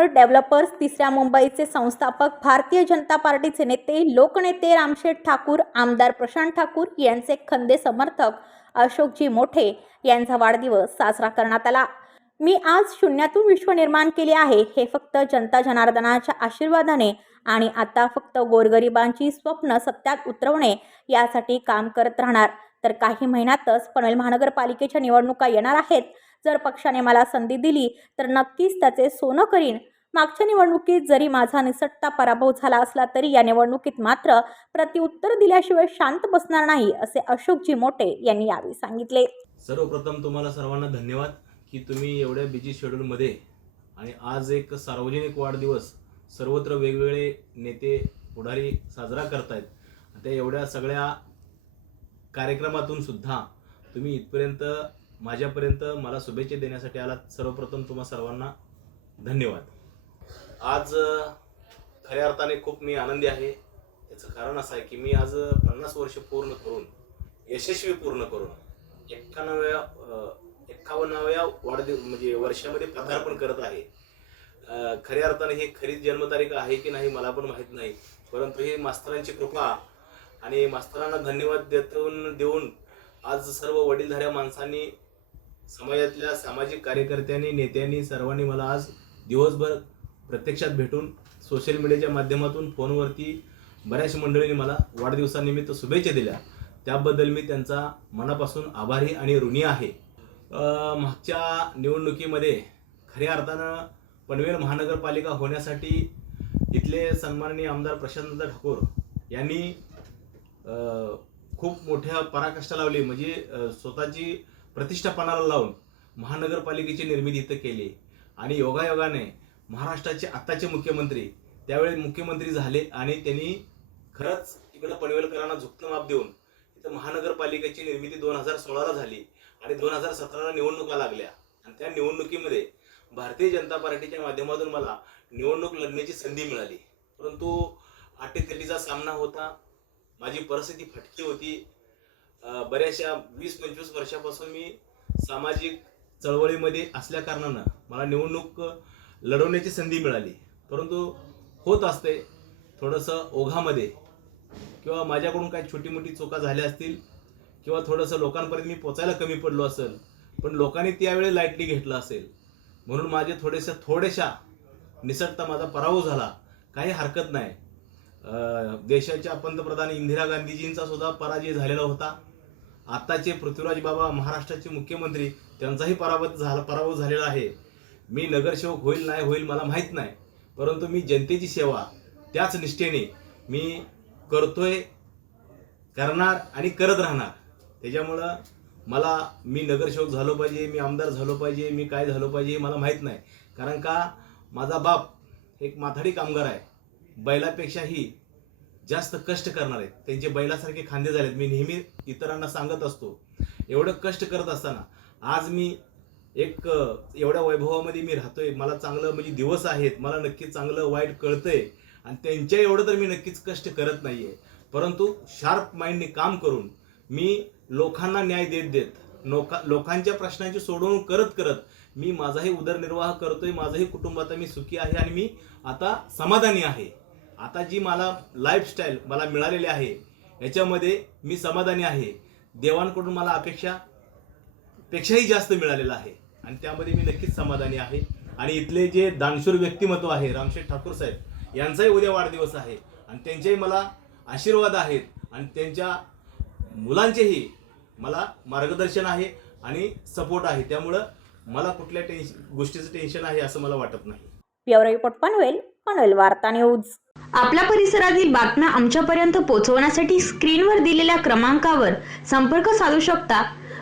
For developers तिसऱ्या मुंबईचे संस्थापक भारतीय जनता पार्टीचे नेते लोकनेते रामशेठ ठाकूर आमदार प्रशांत ठाकूर यांचे खंदे समर्थक अशोकजी मोठे यांचा वाढदिवस साजरा करण्यात आला. मी आज शून्यातून विश्व निर्माण केले आहे. हे फक्त जनता जनार्दनाच्या आशीर्वादाने आणि आता फक्त गोरगरिबांची स्वप्न सत्यात उतरवणे यासाठी काम करत राहणार. तर काही महिन्यातच पनवेल महानगरपालिकेच्या निवडणुका येणार आहेत. जर पक्षाने मला संधी दिली तर नक्कीच त्याचे सोनं करीन. मागच्या निवडणुकीत जरी माझा निसटता पराभव झाला असला तरी या निवडणुकीत मात्र प्रत्युत्तर दिल्याशिवाय शांत बसणार नाही असे अशोकजी मोठे यांनी यावेळी सांगितले. सर्वप्रथम तुम्हाला सर्वांना धन्यवाद की तुम्ही एवढ्या बिझी शेड्यूलमध्ये आणि आज एक सार्वजनिक वाढदिवस सर्वत्र वेगवेगळे नेते पुढारी साजरा करतायत. त्या एवढ्या सगळ्या कार्यक्रमातून सुद्धा तुम्ही इथपर्यंत माझ्यापर्यंत मला शुभेच्छा देण्यासाठी आलात. सर्वप्रथम तुम्हा सर्वांना धन्यवाद. आज खऱ्या अर्थाने खूप मी आनंदी आहे. याचं कारण असं आहे की मी आज पन्नास वर्ष पूर्ण करून यशस्वी पूर्ण करून एक्कावन्नाव्या एक्कावन्नाव्या वाढदिव म्हणजे वर्षामध्ये पदार्पण करत आहे. खऱ्या अर्थाने ही खरी जन्मतारीख आहे की नाही मला पण माहीत नाही. परंतु ही मास्तरांची कृपा आणि मास्तरांना धन्यवाद देतून देऊन आज सर्व वडीलधाऱ्या माणसांनी समाजातल्या सामाजिक कार्यकर्त्यांनी नेत्यांनी सर्वांनी मला आज दिवसभर प्रत्यक्षात भेटून सोशल मीडियाच्या माध्यमातून फोनवरती बऱ्याच मंडळींनी मला वाढदिवसानिमित्त शुभेच्छा दिल्या. त्याबद्दल मी त्यांचा मनापासून आभारी आणि ऋणी आहे. मागच्या निवडणुकीमध्ये खऱ्या अर्थानं पनवेल महानगरपालिका होण्यासाठी इथले सन्माननीय आमदार प्रशांत ठाकूर यांनी खूप मोठ्या पराकाष्ठा लावली. म्हणजे स्वतःची प्रतिष्ठा पणाला लावून महानगरपालिकेची निर्मिती इथं केली. आणि योगायोगाने महाराष्ट्राचे आत्ताचे मुख्यमंत्री त्यावेळी मुख्यमंत्री झाले आणि त्यांनी खरंच इकडं पनवेलकरांना झुकतं माप देऊन इथं महानगरपालिकेची निर्मिती दोन हजार सोळाला झाली आणि दोन हजार सतराला निवडणुका लागल्या. आणि त्या निवडणुकीमध्ये भारतीय जनता पार्टीच्या माध्यमातून मला निवडणूक लढण्याची संधी मिळाली. परंतु अटीतटीचा सामना होता माझी परिस्थिती फटकी होती. बऱ्याचशा वीस पंचवीस वर्षापासून मी सामाजिक चळवळीमध्ये असल्या कारणानं मला निवडणूक लढवण्याची संधी मिळाली. परंतु होत असते थोडंसं ओघामध्ये किंवा माझ्याकडून काही छोटी मोठी चुका झाल्या असतील किंवा थोडंसं लोकांपर्यंत मी पोचायला कमी पडलो असेल पण लोकांनी त्यावेळी लाईटली घेतलं असेल म्हणून माझे थोडेसे थोड्याशा निसटता माझा पराभव झाला. काही हरकत नाही. देशाच्या पंतप्रधान इंदिरा गांधीजींचा सुद्धा पराजय झालेला होता. आत्ताचे पृथ्वीराज बाबा महाराष्ट्राचे मुख्यमंत्री त्यांचाही पराभव झाला पराभव झालेला आहे. मी नगरसेवक होईल नाही होईल मला माहीत नाही. परंतु मी जनतेची सेवा त्याच निष्ठेने मी करतोय करणार आणि करत राहणार. त्याच्यामुळं मला मी नगरसेवक झालो पाहिजे मी आमदार झालो पाहिजे मी काय झालो पाहिजे हे मला माहीत नाही. कारण का माझा बाप एक माथाडी कामगार आहे. बैलापेक्षाही जास्त कष्ट करणार. आहेत त्यांचे बैलासारखे खांदे झालेत. मी नेहमी इतरांना सांगत असतो. एवढं कष्ट करत असताना आज मी एक एवढ्या वैभवामध्ये मी राहतोय. मला चांगलं म्हणजे दिवस आहेत. मला नक्की चांगलं वाईट कळतंय. आणि त्यांच्या एवढं तर मी नक्कीच कष्ट करत नाहीये. परंतु शार्प माइंडने काम करून मी लोकांना न्याय देत देत लोका लोकांच्या प्रश्नांची सोडवणूक करत करत मी माझाही उदरनिर्वाह करतोय. माझंही कुटुंब आता मी सुखी आहे आणि मी आता समाधानी आहे. आता जी मला लाईफस्टाईल मला मिळालेली आहे याच्यामध्ये मी समाधानी आहे. देवांकडून मला अपेक्षा पेक्षाही जास्त मिळालेलं आहे. आणि त्यामध्ये मी नक्कीच समाधानी आहे. आणि इथले जे दानशूर व्यक्तिमत्व आहे रामशेठ ठाकूर साहेब यांचाही उद्या वाढदिवस आहे. आणि त्यांचेही मला आशीर्वाद आहेत. आणि त्यांच्या मुलांचेही मला मार्गदर्शन आहे आणि सपोर्ट आहे. त्यामुळं मला कुठल्या टेन्शन गोष्टीचं टेन्शन आहे असं मला वाटत नाही. ब्युरो रिपोर्ट पनवेल पनवेल वार्ता न्यूज. आपल्या परिसरातील बातम्या आमच्यापर्यंत पोहोचवण्यासाठी स्क्रीनवर दिलेल्या क्रमांकावर संपर्क साधू शकता.